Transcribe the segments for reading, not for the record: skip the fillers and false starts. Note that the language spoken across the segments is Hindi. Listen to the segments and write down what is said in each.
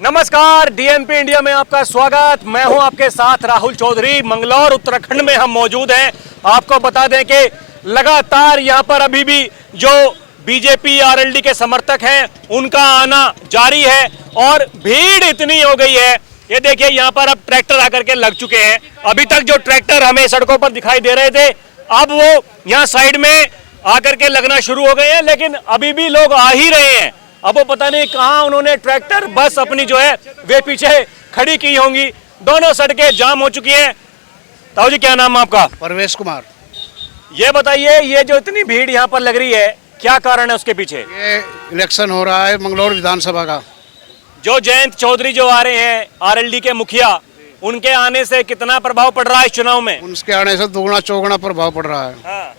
नमस्कार, डीएमपी इंडिया में आपका स्वागत। मैं हूं आपके साथ राहुल चौधरी। मंगलौर उत्तराखंड में हम मौजूद हैं। आपको बता दें कि लगातार यहां पर अभी भी जो बीजेपी आरएलडी के समर्थक हैं उनका आना जारी है और भीड़ इतनी हो गई है। ये देखिए, यहां पर अब ट्रैक्टर आकर के लग चुके हैं। अभी तक जो ट्रैक्टर हमें सड़कों पर दिखाई दे रहे थे, अब वो यहाँ साइड में आकर के लगना शुरू हो गए हैं, लेकिन अभी भी लोग आ ही रहे हैं। अब वो पता नहीं कहां उन्होंने ट्रैक्टर बस अपनी जो है वे पीछे खड़ी की होंगी। दोनों सड़कें जाम हो चुकी हैं। ताऊ जी, क्या नाम है आपका? परवेश कुमार। ये बताइए, ये जो इतनी भीड़ यहाँ पर लग रही है, क्या कारण है उसके पीछे? ये इलेक्शन हो रहा है मंगलौर विधानसभा का। जो जयंत चौधरी जो आ रहे हैं आरएलडी के मुखिया, उनके आने से कितना प्रभाव पड़ रहा है इस चुनाव में? उनके आने से दुगना चौगुना प्रभाव पड़ रहा है। हाँ।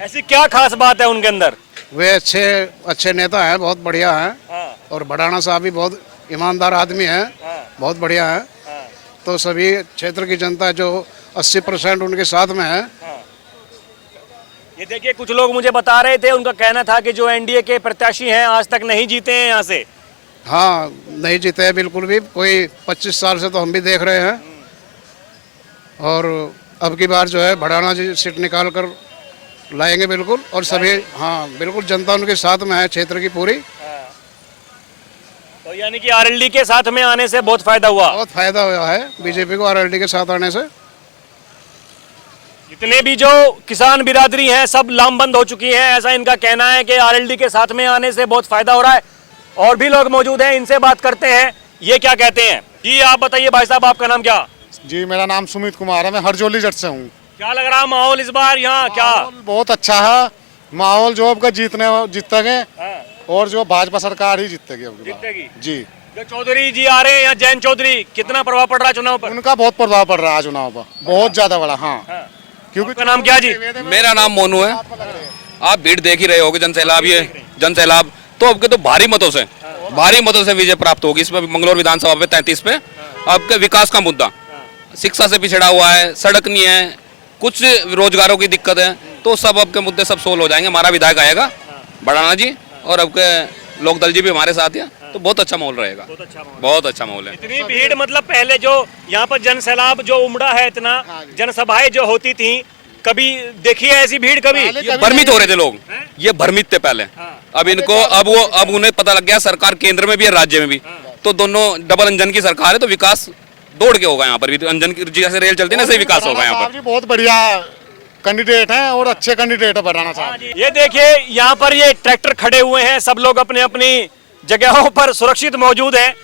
ऐसी क्या खास बात है उनके अंदर? वे अच्छे नेता हैं, बहुत बढ़िया हैं। हाँ। और भड़ाना साहब भी बहुत ईमानदार आदमी हैं। हाँ। बहुत बढ़िया हैं। हाँ। तो सभी क्षेत्र की जनता जो 80% उनके साथ में है। ये देखिए, कुछ लोग मुझे बता रहे थे, उनका कहना था कि जो एनडीए के प्रत्याशी हैं आज तक नहीं जीते हैं यहाँ से। हाँ, नहीं जीते हैं बिल्कुल भी। कोई 25 साल से तो हम भी देख रहे हैं। और अब की बार जो है भड़ाना जी सीट निकाल कर लाएंगे बिल्कुल। और सभी, हाँ बिल्कुल, जनता उनके साथ में है, क्षेत्र की पूरी। तो यानी कि आरएलडी के साथ में आने से बहुत फायदा हुआ? बहुत फायदा हुआ है बीजेपी को आरएलडी के साथ आने से। जितने भी जो किसान बिरादरी हैं सब लामबंद हो चुकी हैं, ऐसा इनका कहना है कि आरएलडी के साथ में आने से बहुत फायदा हो रहा है। और भी लोग मौजूद हैं, इनसे बात करते हैं, ये क्या कहते हैं। जी आप बताइए भाई साहब, आपका नाम क्या? जी, मेरा नाम सुमित कुमार है। मैं हरजोली जट से हूँ। क्या लग रहा माहौल इस बार यहाँ? क्या बहुत अच्छा है माहौल। जो अब जीतेंगे और जो भाजपा सरकार ही जीतेगी अब की बार। जीतेगी जी। जो चौधरी जी आ रहे हैं यहाँ, जयंत चौधरी, कितना प्रभाव पड़ रहा है चुनाव पर? उनका बहुत प्रभाव पड़ रहा है चुनाव पर, बहुत ज्यादा बड़ा। हाँ, क्योंकि आपका नाम क्या जी? मेरा नाम मोनू है। आप भीड़ देख ही रहे होगे, जनसैलाब, ये जनसैलाब तो अब के तो भारी मतों से विजय प्राप्त होगी इसमें मंगलौर विधानसभा पे 33 पे। आपके विकास का मुद्दा, शिक्षा से पिछड़ा हुआ है, सड़क नहीं है, कुछ रोजगारों की दिक्कत है, तो सब अब के मुद्दे सब सोल्व हो जाएंगे। हमारा विधायक आएगा भड़ाना जी, और अब के लोकदल जी भी हमारे साथ है, तो बहुत अच्छा माहौल रहेगा। बहुत अच्छा माहौल है। इतनी भीड़, मतलब पहले जो यहाँ पर जनसैलाब जो उमड़ा है, इतना जनसभाएं जो होती थी, कभी देखी है ऐसी भीड़? कभी भ्रमित हो रहे थे लोग, ये भ्रमित थे पहले। अब इनको अब उन्हें पता लग गया सरकार केंद्र में भी है, राज्य में भी, तो दोनों डबल इंजन की सरकार है, तो विकास दौड़ के होगा यहाँ पर भी। इंजन की जैसे रेल चलती है ना, ऐसे विकास होगा यहाँ पर। बहुत बढ़िया कैंडिडेट हैं और अच्छे कैंडिडेट है भड़ाना साहब। ये देखिए, यहाँ पर ये ट्रैक्टर खड़े हुए हैं, सब लोग अपने अपनी जगहों पर सुरक्षित मौजूद हैं।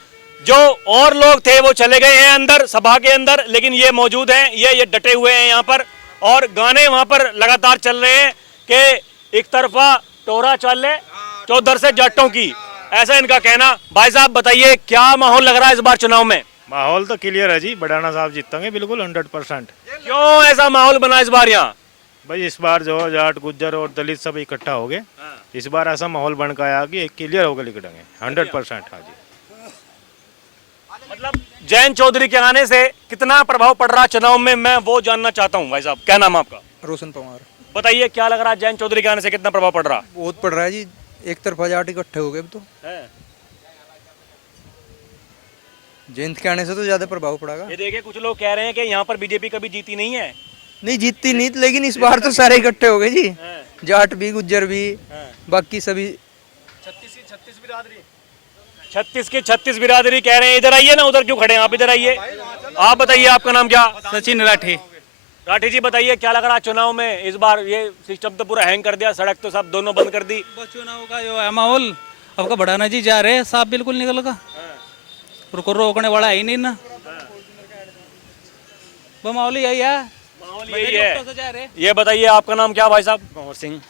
जो और लोग थे वो चले गए हैं अंदर, सभा के अंदर, लेकिन ये मौजूद हैं, ये डटे हुए हैं यहाँ पर। और गाने वहाँ पर लगातार चल रहे हैं कि एक तरफा टोरा चल ले चौधर से जट्टों की, ऐसा इनका कहना। भाई साहब बताइए, क्या माहौल लग रहा है इस बार चुनाव में? माहौल तो क्लियर है जी, भड़ाना साहब जीतेंगे बिल्कुल 100%। क्यों ऐसा माहौल बना इस बार यहाँ? भाई इस बार जो जाट, गुज्जर और दलित सब इकट्ठा हो गए, इस बार ऐसा माहौल बन के आया कि क्लियर होकर निकलेंगे 100%। हाँ जी। मतलब जयंत चौधरी के आने से कितना प्रभाव पड़ रहा है चुनाव में, मैं वो जानना चाहता हूँ। भाई साहब, क्या नाम है आपका? रोशन पवार। बताइए, क्या लग रहा है जयंत चौधरी के आने से कितना प्रभाव पड़ रहा है? बहुत पड़ रहा है जी, एक तरफा जाट इकट्ठे हो गए अब तो। जयंत के आने से तो ज्यादा प्रभाव पड़ेगा। ये देखिए, कुछ लोग कह रहे हैं कि यहाँ पर बीजेपी कभी जीती नहीं है। नहीं जीतती नहीं, लेकिन इस बार तो सारे इकट्ठे हो गए जी, जाट भी, गुज्जर भी, बाकी सभी। 36 की 36 बिरादरी कह रहे हैं। इधर आइए ना, उधर क्यों खड़े हैं आप? इधर आइए। आप बताइए, आपका नाम क्या? सचिन राठी। राठी जी बताइए, क्या लग रहा है चुनाव में इस बार? ये सिस्टम तो पूरा हैंग कर दिया, सड़क तो सब दोनों बंद कर दी। बस चुनाव का जो है माहौल, अब का भड़ाना जी जा रहे हैं, साफ बिल्कुल निकल का, रोकने वाला है ही नहीं ना। वो माहौल यही है, माहौल यही है। ये बताइए, आपका नाम क्या भाई साहब? भंवर सिंह।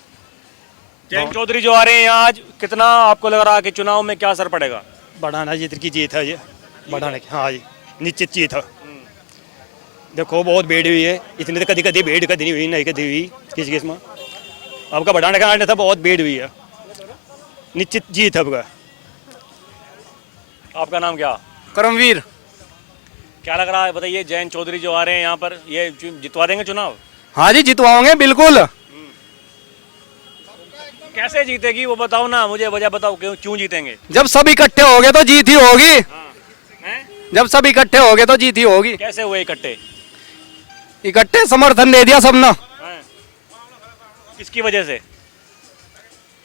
जयंत चौधरी जो आ रहे हैं यहाँ आज, कितना आपको लग रहा है कि चुनाव में क्या असर पड़ेगा? बढ़ाना जी की जीत है ये, बढ़ाने की। हाँ जी, निश्चित जीत है। देखो बहुत भीड़ हुई है, इतनी तो कभी भीड़ कभी नहीं हुई, नहीं कभी हुई किस में। अब का बढ़ाने का आने था, बहुत भीड़ हुई है, निश्चित जीत है अब का। आपका नाम क्या? करमवीर। क्या लग रहा है बताइए, जयंत चौधरी जो आ रहे हैं यहाँ पर, ये जितवा देंगे चुनाव? हाँ जी, जितवाओगे बिल्कुल। कैसे जीतेगी वो बताओ ना, मुझे वजह बताओ क्यों जीतेंगे। जब सब इकट्ठे हो गए तो जीत ही होगी। जब सब इकट्ठे हो गए तो जीत ही होगी। कैसे हुए इकट्ठे? इकट्ठे समर्थन दे दिया सबने। किसकी वजह से?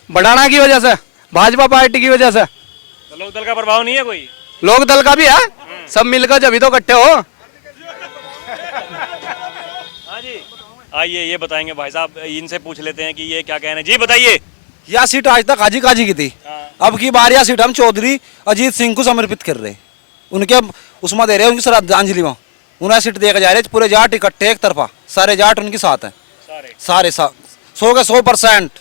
बढ़ाना की वजह से, भाजपा पार्टी की वजह से। तो लोक दल का प्रभाव नहीं है कोई? लोक दल का भी है, सब मिलकर जब ही तो इकट्ठे हो। हाँ जी, आइए ये बताएंगे भाई साहब, इनसे पूछ लेते हैं कि ये क्या कहना है। जी बताइए। यह सीट आज तक हाजी काजी की थी, अब की बार यह सीट हम चौधरी अजीत सिंह को समर्पित कर रहे हैं। उनके उसमें दे रहे हैं, उनकी श्रद्धांजलि में उन्हें सीट देकर जा रहे हैं। पूरे जाट इकट्ठे एक तरफा, सारे जाट उनके साथ हैं, सारे 100 के 100%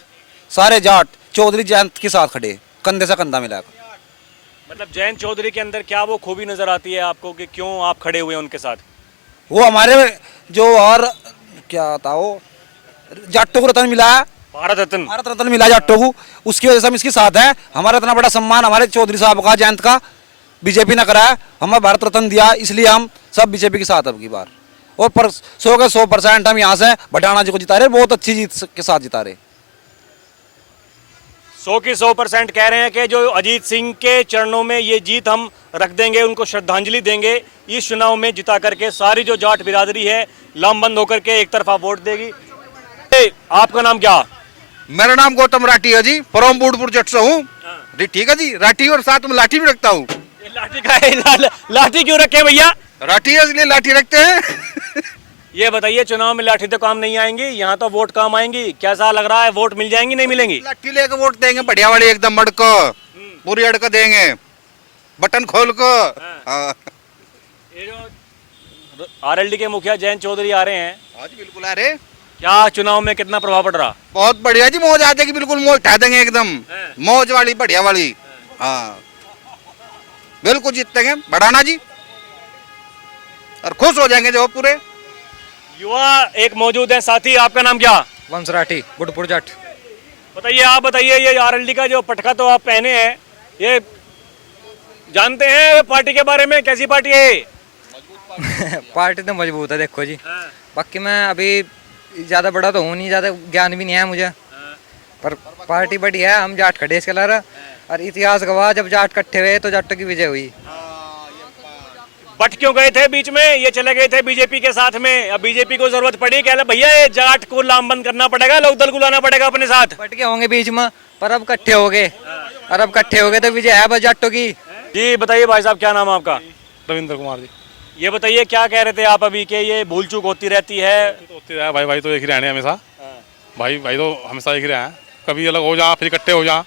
सारे जाट चौधरी जयंत के साथ खड़े, कंधे से कंधा मिलाकर। मतलब जयंत चौधरी के अंदर क्या वो खूबी नजर आती है आपको कि क्यों आप खड़े हुए हैं उनके साथ? वो हमारे जो और क्या था वो जाटों को रत्न मिला है, भारत रत्न मिला जाटों को, उसकी वजह से हम इसके साथ हैं। हमारा इतना बड़ा सम्मान हमारे चौधरी साहब का, जयंत का, बीजेपी ने कराया, हमें भारत रत्न दिया, इसलिए हम सब बीजेपी के साथ अब की बार। और 100 के 100% हम यहाँ से भटाना जी को जिता रहे, बहुत अच्छी जीत के साथ जिता रहे। 100 की 100% कह रहे हैं कि जो अजीत सिंह के चरणों में ये जीत हम रख देंगे, उनको श्रद्धांजलि देंगे, इस चुनाव में जिता करके सारी जो जाट बिरादरी है लामबंद होकर के एक तरफा वोट देगी। आपका नाम क्या? मेरा नाम गौतम राठी है जी, फ्रॉम बूढ़पुर जट से हूँ। ठीक है जी, राठी और साथ में लाठी भी रखता हूँ। लाठी का है, लाठी क्यों रखे भैया? राठी है इसलिए लाठी रखते हैं। ये बताइए, चुनाव में लाठी तो काम नहीं आएंगी, यहाँ तो वोट काम आएंगी। कैसा लग रहा है, वोट मिल जाएंगी नहीं मिलेंगी? लाठी लेकर वोट देंगे, बढ़िया वाली एकदम मड़को पूरी अड़क देंगे, बटन खोल को। ये जो आरएलडी के मुखिया जयंत चौधरी आ रहे हैं, आज बिल्कुल आ रहे, क्या चुनाव में कितना प्रभाव पड़ रहा? बहुत बढ़िया जी, मौज आ जाएगी, बिल्कुल मौज उठा देंगे एकदम, मौज वाली बढ़िया वाली। हाँ बिल्कुल जीतेंगे बढ़ाना जी, और खुश हो जाएंगे जो पूरे। युवा एक मौजूद है साथी, आपका नाम क्या? वंश राठी, बुढ़पुर जाट। बताइए, आप बताइए, ये आरएलडी का जो पटका तो आप पहने हैं, ये जानते हैं पार्टी के बारे में, कैसी पार्टी है? पार्टी तो मजबूत है देखो जी। बाकी मैं अभी ज़्यादा बड़ा तो हूँ नहीं, ज़्यादा ज्ञान भी नहीं है मुझे, पर पार्टी बढ़िया है। हम जाट खड़े इसके लारा, और इतिहास गवाह, जब जाट इकट्ठे हुए तो जाटों की विजय हुई। बट क्यों गए थे बीच में? ये चले गए थे बीजेपी के साथ में, अब बीजेपी को जरूरत पड़ी, क्या भैया ये जाट को लामबंद करना पड़ेगा, लोकदल को लाना पड़ेगा अपने साथ। बट के होंगे बीच में, पर अब इकट्ठे हो गए, और अब इकट्ठे हो गए तो विजय है बस जाटों की। जी बताइए भाई साहब, क्या नाम है आपका? रविंद्र कुमार जी। ये बताइए, क्या कह रहे थे आप अभी के ये भूल चूक होती रहती है? होती है भाई, भाई तो एक ही रहने हमेशा, भाई भाई तो हमेशा एक ही रहे हैं, कभी अलग हो जा फिर इकट्ठे हो जा।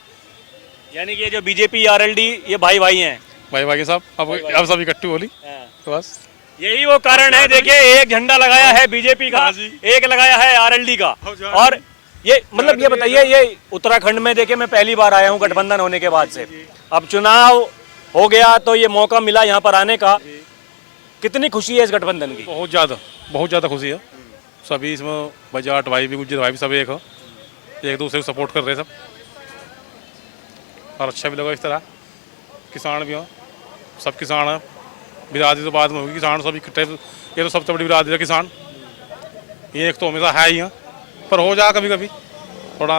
यानी कि ये जो बीजेपी आरएलडी ये भाई भाई हैं, भाई भाई के सब अब सब इकट्ठी बोली, तो बस यही वो कारण है। देखिए, एक झंडा लगाया है बीजेपी का, एक लगाया है आरएलडी का। और ये मतलब ये बताइए, ये उत्तराखंड में देखिए मैं पहली बार आया हूँ गठबंधन होने के बाद से, अब चुनाव हो गया तो ये मौका मिला यहाँ पर आने का, कितनी खुशी है इस गठबंधन की? बहुत ज़्यादा खुशी है। सभी इसमें बजाट भाई भी, गुज्जर भाई भी, सब एक हो, एक दूसरे को सपोर्ट कर रहे सब, और अच्छा भी लगा इस तरह। किसान भी हो, सब किसान है, बिरादरी तो बाद में होगी, किसान सब इकट्ठे, ये तो सबसे बड़ी बिरादरी है किसान, ये एक तो हमेशा है ही है, पर हो जा कभी कभी थोड़ा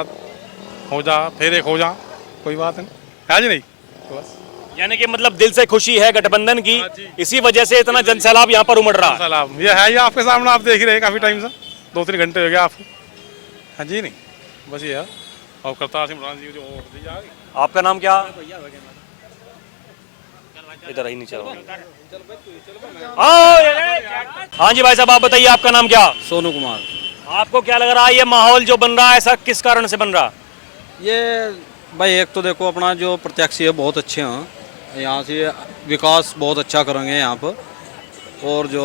हो जा, फिर एक हो जा, कोई बात नहीं है जी, नहीं तो बस। यानी कि मतलब दिल से खुशी है गठबंधन की, इसी वजह से इतना जनसैलाब यहाँ पर उमड़ रहा है। सलाम ये है ही आपके सामने, आप देख ही रहे काफ़ी टाइम से, 2-3 घंटे हो गए आपको। हाँ जी, नहीं बस ये है। और करतार सिंह राणा जी जो वोट दी जाएगी। आपका नाम क्या? इधर ही नीचे। हाँ जी भाई साहब, आप बताइए, आपका नाम क्या? सोनू कुमार। आपको क्या लग रहा है ये माहौल जो बन रहा है, ऐसा किस कारण से बन रहा? ये भाई एक तो देखो अपना जो प्रत्याशी है बहुत अच्छे हैं, यहाँ से विकास बहुत अच्छा करेंगे यहाँ पर, और जो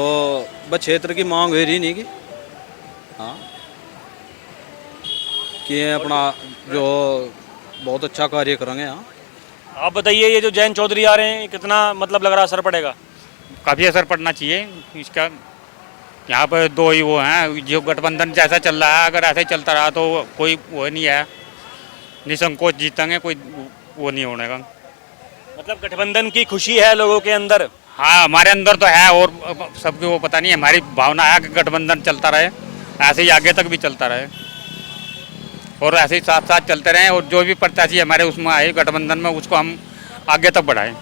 बस क्षेत्र की मांग है रही नहीं की, हाँ कि अपना जो बहुत अच्छा कार्य करेंगे यहाँ। आप बताइए, ये जो जयंत चौधरी आ रहे हैं, कितना मतलब लग रहा असर पड़ेगा? काफ़ी असर पड़ना चाहिए इसका। यहाँ पर दो ही वो हैं, जो गठबंधन जैसा चल रहा है, अगर ऐसा ही चलता रहा तो कोई वो नहीं है, निसंकोच जीतेंगे, कोई वो नहीं होने का। मतलब गठबंधन की खुशी है लोगों के अंदर? हाँ, हमारे अंदर तो है, और सबको वो पता नहीं है, हमारी भावना है कि गठबंधन चलता रहे, ऐसे ही आगे तक भी चलता रहे। और ऐसे ही साथ साथ चलते रहें और जो भी प्रत्याशी हमारे उसमें आए गठबंधन में उसको हम आगे तक बढ़ाएं।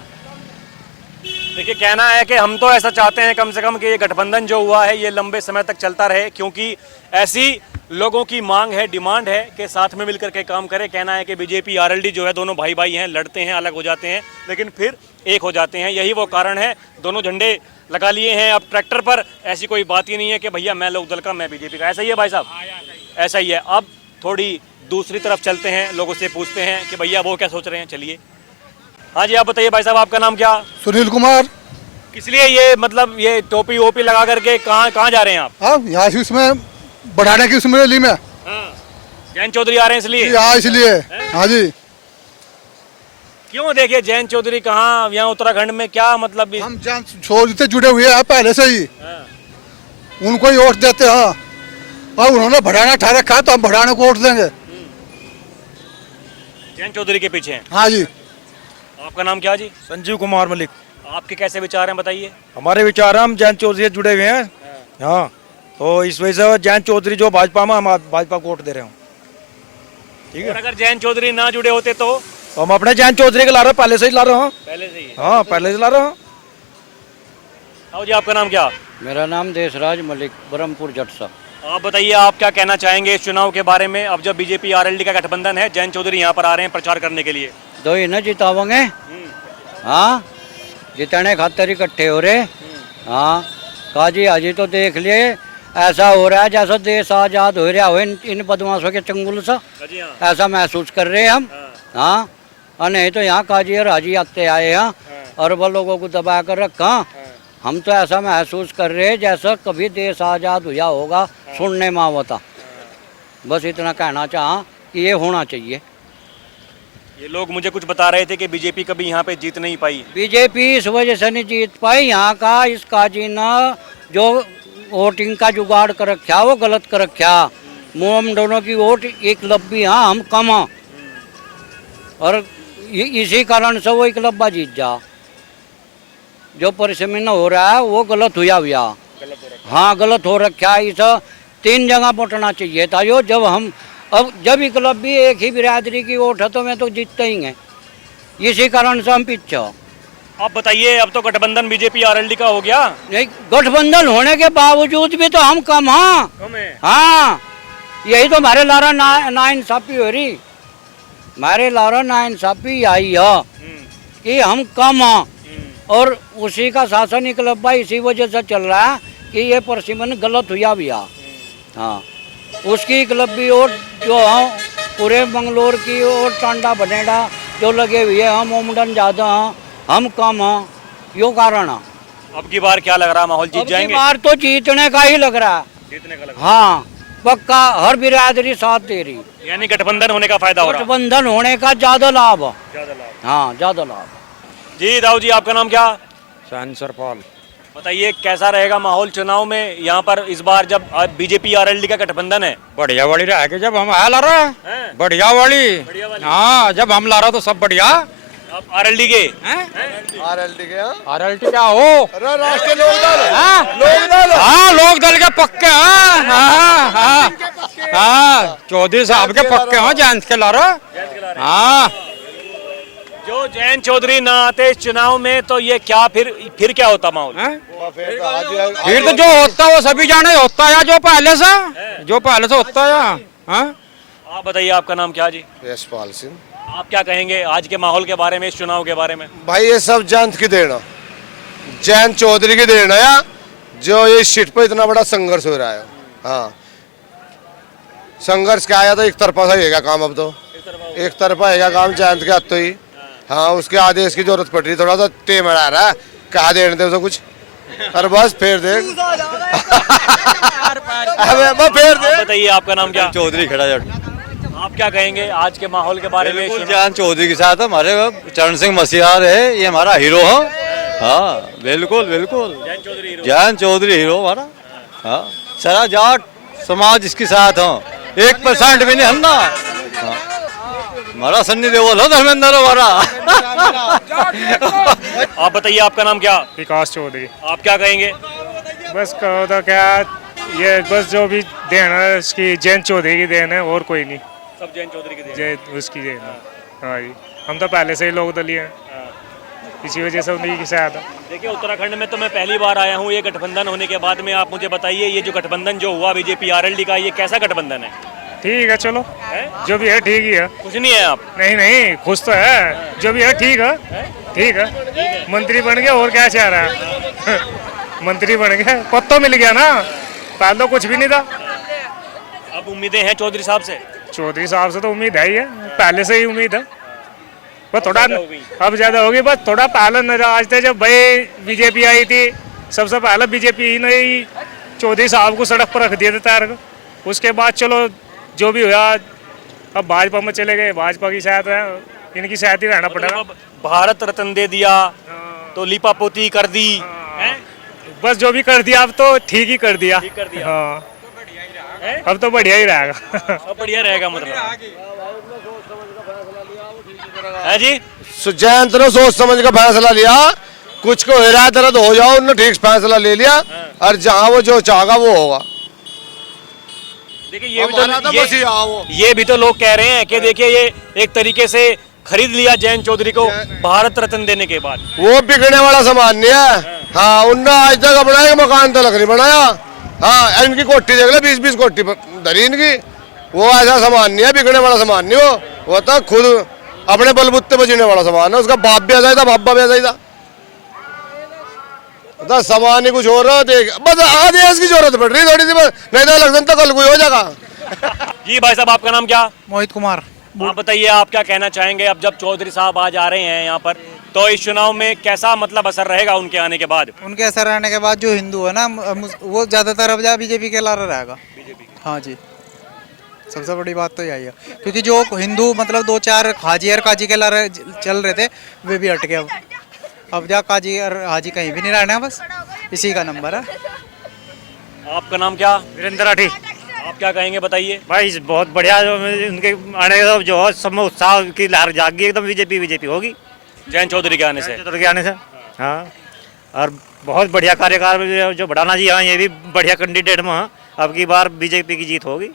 देखिए, कहना है कि हम तो ऐसा चाहते हैं कम से कम कि ये गठबंधन जो हुआ है ये लंबे समय तक चलता रहे, क्योंकि ऐसी लोगों की मांग है, डिमांड है कि साथ में मिलकर के काम करें। कहना है कि बीजेपी आरएलडी जो है दोनों भाई भाई हैं, लड़ते हैं, अलग हो जाते हैं लेकिन फिर एक हो जाते हैं। यही वो कारण है, दोनों झंडे लगा लिए हैं अब ट्रैक्टर पर। ऐसी कोई बात ही नहीं है कि भैया मैं लोक दल का, मैं बीजेपी का। ऐसा ही है भाई साहब, ऐसा ही है। अब थोड़ी दूसरी तरफ चलते हैं, लोगों से पूछते हैं कि भैया वो क्या सोच रहे हैं। चलिए, हाँ जी, आप बताइए भाई साहब, आपका नाम क्या? सुनील कुमार। किस लिए ये मतलब ये टोपी वोपी लगा करके कहाँ जा रहे हैं आप? हाँ, यहाँ से उसमें बढ़ाने की उसमें रैली में जयंत चौधरी आ रहे हैं इसलिए? हाँ, इसलिए। हाँ जी। क्यों? देखिए, जयंत चौधरी कहाँ, यहाँ उत्तराखंड में क्या मतलब? हम जयंत चौधरी से जुड़े हुए हैं पहले से ही, उनको ही वोट देते हैं और उन्होंने बढ़ाना ठा रखा तो हम बढ़ाने को वोट देंगे। जयंत चौधरी के पीछे हैं? हाँ जी। आपका नाम क्या जी? संजीव कुमार मलिक। आपके कैसे विचार हैं बताइए? हमारे विचार हम जयंत चौधरी से जुड़े हुए हैं। हाँ, तो इस वजह से जयंत चौधरी जो भाजपा में, हम भाजपा को वोट दे रहे हैं। ठीक है। और अगर जयंत चौधरी ना जुड़े होते तो? हम अपने जयंत चौधरी के ला रहे हैं, पहले से ही ला रहे हैं। पहले से ही? हाँ, पहले से ला रहे हैं। आओ जी, आपका नाम क्या? मेरा नाम देशराज मलिक, ब्रह्मपुर जटसा। आप बताइए, आप क्या कहना चाहेंगे इस चुनाव के बारे में? अब जब बीजेपी आरएलडी का गठबंधन है, जयंत चौधरी यहाँ पर आ रहे हैं प्रचार करने के लिए। दो ही ना जितावेंगे। हाँ, जितने खातर इकट्ठे हो रहे। हाँ, काजी आजी तो देख लिए, ऐसा हो रहा है जैसा देश आजाद हो रहा हो इन बदमाशों के चंगुल सा। ऐसा महसूस कर रहे हैं हम। हाँ, और नहीं तो यहाँ काजी और हाजी आते आए हैं और वो लोगों को दबा कर रखा। हम तो ऐसा महसूस कर रहे हैं जैसा कभी देश आजाद हुआ होगा, सुनने में आवता। बस इतना कहना चाहा कि ये होना चाहिए। ये लोग मुझे कुछ बता रहे थे कि बीजेपी कभी यहाँ पे जीत नहीं पाई। बीजेपी इस वजह से नहीं जीत पाई, यहाँ का इस काजी ने जो वोटिंग का जुगाड़ कर रखा वो गलत कर रखा। हम दोनों की वोट एक लब्बी, हाँ हम कम हैं और इसी कारण से वो एक लब्बा जीत जा। जो परिश्रम हो रहा है वो गलत हुआ। हाँ, गलत हो रखा है। इस 3 जगह बटना चाहिए था। यो जब हम अब जब इकलब्बी एक ही बिरादरी की वोट है तो मैं तो जीतते ही हैं। इसी कारण से हम पीछे। आप बताइए, अब तो गठबंधन बीजेपी आरएलडी का हो गया। नहीं, गठबंधन होने के बावजूद भी तो हम कम हैं। हाँ, यही तो हमारे लारा ना इंसाफी हो रही। हमारे लारा ना इंसाफी आई है कि हम कम हैं और उसी का शासन इकलब्बा इसी वजह से चल रहा है कि ये परसिमन गलत हुआ। हाँ, उसकी इकलब्बी और जो हम पूरे मंगलोर की और टांडा बनेडा जो लगे हुए हैं, हम उमडन ज़्यादा हैं, हम कम हैं, यो कारण है। अब की बार क्या लग रहा है, माहौल जीत जाएंगे? अब की बार तो जीतने का ही लग रहा है। जीतने का लग रहा है। हाँ, पक्का हर बिरादरी साथ दे रही। यानी गठबंधन होने का फायदा हो रहा है। गठबंधन होने का ज़्यादा लाभ है। ज़्यादा लाभ। हाँ, ज़्यादा लाभ। जी दाऊ जी, आपका नाम क्या? सरपाल। बताइए, कैसा रहेगा माहौल चुनाव में यहाँ पर इस बार जब बीजेपी आरएलडी का गठबंधन है? बढ़िया वाली रहेगी जब हम ला रहे हैं। बढ़िया वाली। हाँ, जब हम ला रहे तो सब बढ़िया। आप आरएलडी के? आरएलटी क्या हो? राष्ट्रीय लोकदल। हाँ, लोक दल के पक्के हैं। हाँ, चौधरी साहब के पक्के हैं, जयंत के ला रहे। हाँ, जो जयंत चौधरी ना आते इस चुनाव में तो ये क्या फिर क्या होता माहौल? फिर तो जो होता वो सभी जाने होता है, जो पहले से होता है। हाँ, आप बताइए, आपका नाम क्या जी? यशपाल सिंह। आप क्या कहेंगे आज के माहौल के बारे में, इस चुनाव के बारे में? भाई ये सब जयंत की देन है, जयंत चौधरी की देन है, जो ये सीट पर इतना बड़ा संघर्ष हो रहा है। हाँ, संघर्ष क्या आया था, एक तरफा सा होगा काम। अब तो एक तरफा होगा काम जयंत के हाथ तो ही। हाँ, उसके आदेश की जरूरत पड़ रही, थोड़ा सा टेम आ रहा है, कहा देने दे उसे कुछ, और बस फेर दे। बताइए, आपका नाम क्या? चौधरी खड़ा जट। आप क्या कहेंगे आज के माहौल के बारे में? जयंत चौधरी के साथ हमारे चरण सिंह मसीहार है, ये हमारा हीरो है। हाँ, बिल्कुल बिल्कुल, जयंत चौधरी हीरो हमारा। हाँ, सारा जाट समाज इसके साथ हो, 1% भी नहीं हम ना। हमारा सन्नी देओल हो, धर्मेंद्र हमारा। आप बताइए, आपका नाम क्या? विकास चौधरी। आप क्या कहेंगे? बस कहो तो क्या, ये बस जो भी देन है इसकी जयंत चौधरी की देन है और कोई नहीं। सब जयंत चौधरी के जय उसकी जय हाँ जी, हम तो पहले से ही लोग दलीय हैं, इसी वजह से उन्हीं की शायद। देखिए उत्तराखंड में तो मैं पहली बार आया हूँ, ये गठबंधन होने के बाद में आप मुझे बताइए ये जो गठबंधन जो हुआ बीजेपी आरएलडी का, ये कैसा गठबंधन है? ठीक है, चलो जो भी है ठीक ही है। कुछ नहीं है आप? नहीं खुश तो है, जो भी है ठीक है, ठीक है। मंत्री बन गया, और क्या चाह रहा है? मंत्री बन गया, पद तो मिल गया ना, पहले तो कुछ भी नहीं था। अब उम्मीदें हैं चौधरी साहब से? चौधरी साहब से तो उम्मीद है ही है, पहले से ही उम्मीद है, बस थोड़ा अब ज्यादा होगी। बस थोड़ा पहले नाराज थे जब भाई बीजेपी आई थी, सबसे पहले बीजेपी ही ने चौधरी साहब को सड़क पर रख दिया था तैयार, उसके बाद चलो जो भी हुआ, अब भाजपा में चले गए, भाजपा की शायद है, इनकी शायद ही रहना पड़ेगा। भारत रत्न दे दिया तो लिपापोती कर दी, बस जो भी कर दिया अब तो ठीक ही कर दिया, हाँ अब तो बढ़िया ही रहेगा। अब बढ़िया रहेगा मतलब है जी। जयंत ने सोच समझ का फैसला लिया, कुछ को हेरा दर्द हो जाओ, उन्होंने ठीक फैसला ले लिया, और जहाँ वो जो चाहेगा वो होगा। देखिए ये भी तो लोग कह रहे हैं कि देखिए ये एक तरीके से खरीद लिया जयंत चौधरी को भारत रत्न देने के बाद। वो बिकने वाला सामान नहीं है। हाँ, उनने आज तक अपना एक मकान तक नहीं बनाया। हाँ, इनकी कोठी देख ले, 20-20 कोठी धरी इनकी। वो ऐसा सामान नहीं है, बिकने वाला सामान नहीं वो तो खुद अपने बलबुत्ते बचने वाला सामान है। उसका बाप भी ऐसा ही था, बाबा भी ऐसा ही था। सामान ही कुछ हो रहा देख, बस आदेश की जरूरत पड़ रही थोड़ी सी, बस नहीं तो लगन तो कल कोई हो जाएगा। जी भाई साहब, आपका नाम क्या? मोहित कुमार। आप बताइए, आप क्या कहना चाहेंगे? अब जब चौधरी साहब आज आ रहे हैं यहाँ पर, तो इस चुनाव में कैसा मतलब असर रहेगा उनके आने के बाद? उनके असर आने के बाद जो हिंदू है ना, वो ज्यादातर अब बीजेपी के ला रहेगा। हाँ जी, सबसे बड़ी बात तो यही है, क्योंकि जो हिंदू मतलब 2-4 हाजी और काजी के ला चल रहे थे, वे भी हट गए। अब जा काजी और हाजी कहीं भी नहीं रहना है, बस इसी का नंबर है। आपका नाम क्या? वीरेंद्र राठी। आप क्या कहेंगे बताइए? भाई बहुत बढ़िया, जो उनके आने का जो है सब में उत्साह की लहर जाग गई, एकदम बीजेपी होगी जयंत चौधरी के आने से। चौधरी के आने से हाँ, और बहुत बढ़िया कार्यकाल जो बढ़ाना जी, हाँ ये भी बढ़िया कैंडिडेट में, अब की बार बीजेपी की जीत होगी।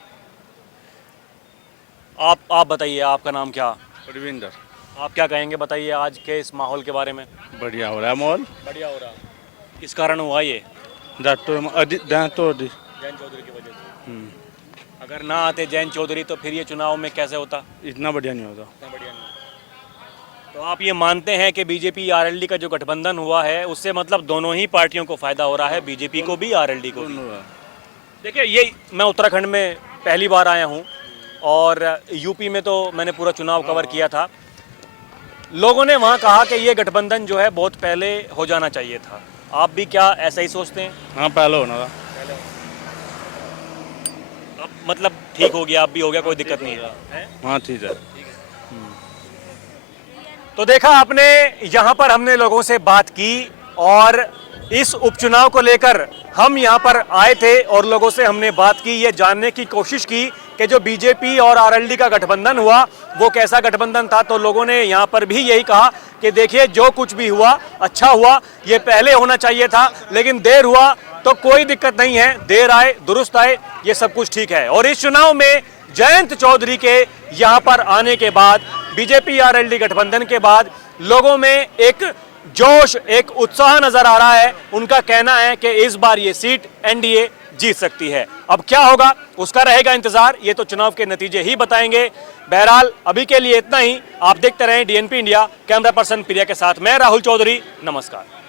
आप बताइए, आपका नाम क्या? रविंदर। आप क्या कहेंगे बताइए आज के इस माहौल के बारे में? बढ़िया हो रहा है माहौल, बढ़िया हो रहा है। किस कारण हुआ ये? जयंत चौधरी की वजह से। अगर ना आते जयंत चौधरी तो फिर ये चुनाव में कैसे होता? इतना बढ़िया नहीं होता। इतना बढ़िया नहीं। तो आप ये मानते हैं कि बीजेपी आरएलडी का जो गठबंधन हुआ है उससे मतलब दोनों ही पार्टियों को फायदा हो रहा है, बीजेपी को भी आरएलडी को भी? देखिए, ये मैं उत्तराखंड में पहली बार आया हूँ और यूपी में तो मैंने पूरा चुनाव कवर किया था। लोगों ने वहाँ कहा कि ये गठबंधन जो है बहुत पहले हो जाना चाहिए था। आप भी क्या ऐसा ही सोचते हैं? हाँ, पहले होना था। अब मतलब ठीक हो गया, अब भी हो गया, कोई दिक्कत नहीं है? हाँ ठीक है। तो देखा आपने, यहाँ पर हमने लोगों से बात की और इस उपचुनाव को लेकर हम यहाँ पर आए थे और लोगों से हमने बात की, ये जानने की कोशिश की कि जो बीजेपी और आरएलडी का गठबंधन हुआ वो कैसा गठबंधन था। तो लोगों ने यहाँ पर भी यही कहा कि देखिए, जो कुछ भी हुआ अच्छा हुआ, ये पहले होना चाहिए था, लेकिन देर हुआ तो कोई दिक्कत नहीं है, देर आए दुरुस्त आए, ये सब कुछ ठीक है। और इस चुनाव में जयंत चौधरी के यहाँ पर आने के बाद, बीजेपी आरएलडी गठबंधन के बाद लोगों में एक जोश, एक उत्साह नजर आ रहा है। उनका कहना है कि इस बार ये सीट एनडीए जीत सकती है। अब क्या होगा उसका रहेगा इंतजार, ये तो चुनाव के नतीजे ही बताएंगे। बहरहाल अभी के लिए इतना ही। आप देखते रहें डीएनपी इंडिया। कैमरा पर्सन प्रिया के साथ मैं राहुल चौधरी, नमस्कार।